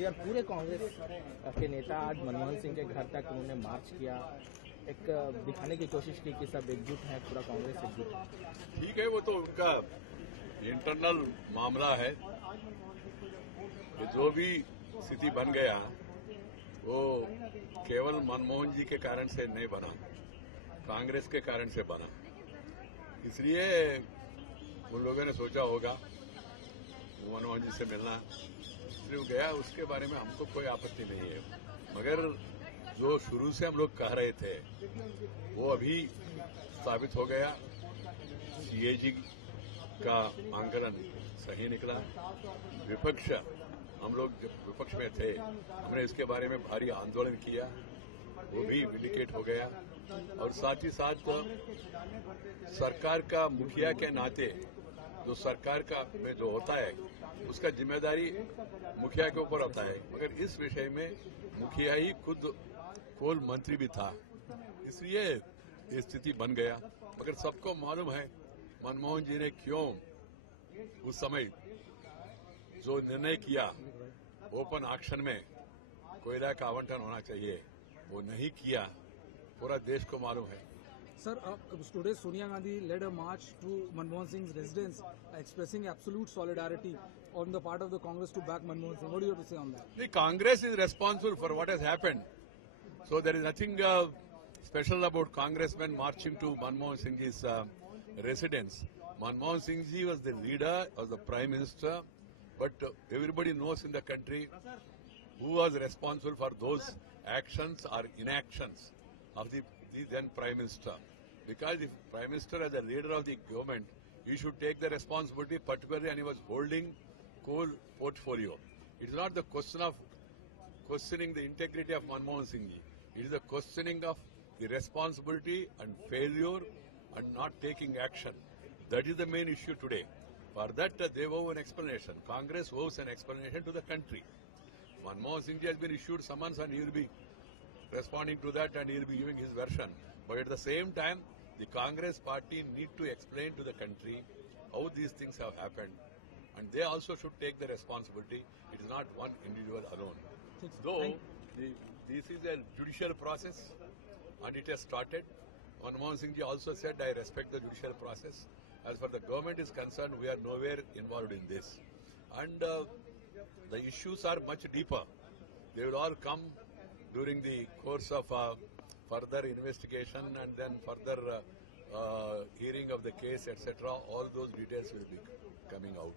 गांधी और पूरे कांग्रेस के नेता आज मनमोहन सिंह के घर तक उन्होंने मार्च किया, एक दिखाने की कोशिश की कि सब एकजुट है, पूरा कांग्रेस एकजुट है। ठीक है, वो तो उनका इंटरनल मामला है। जो भी स्थिति बन गया वो केवल मनमोहन जी के कारण से नहीं बना, कांग्रेस के कारण से बना। इसलिए उन लोगों ने सोचा होगा मनमोहन जी से मिलना, इसलिए वो गया। उसके बारे में हमको कोई आपत्ति नहीं है, मगर जो शुरू से हम लोग कह रहे थे वो अभी साबित हो गया। सीएजी का आंकलन सही निकला। विपक्ष, हम लोग जब विपक्ष में थे हमने इसके बारे में भारी आंदोलन किया, वो भी विंडिकेट हो गया। और साथ ही साथ सरकार का मुखिया के नाते जो सरकार का में जो होता है उसका जिम्मेदारी मुखिया के ऊपर होता है, मगर इस विषय में मुखिया ही खुद कोल मंत्री भी था, इसलिए ये स्थिति बन गया। मगर सबको मालूम है मनमोहन जी ने क्यों उस समय जो निर्णय किया ओपन ऑक्शन में कोयला का आवंटन होना चाहिए, वो नहीं किया, पूरा देश को मालूम है। Sir, today Sonia Gandhi led a march to Manmohan Singh's residence, expressing absolute solidarity on the part of the Congress to back Manmohan Singh. What do you have to say on that? The Congress is responsible for what has happened, so there is nothing special about congressmen marching to Manmohan Singh's residence. Manmohan Singh ji was the leader, was the prime minister, but everybody knows in the country who was responsible for those actions or inactions of the then prime minister. Because the prime minister as a leader of the government, he should take the responsibility, particularly when he was holding coal portfolio. It is not the question of questioning the integrity of Manmohan Singh ji. It is the questioning of the responsibility and failure and not taking action. That is the main issue today. For that, they owe an explanation. Congress owes an explanation to the country. Manmohan Singh ji has been issued summons and he will be responding to that and he will be giving his version. But at the same time, the Congress party need to explain to the country how these things have happened. And they also should take the responsibility. It is not one individual alone. Though this is a judicial process and it has started. Manmohan Singh ji also said, I respect the judicial process. As far as the government is concerned, we are nowhere involved in this. And the issues are much deeper. They will all come during the course of further investigation and then further hearing of the case, etc. All those details will be coming out.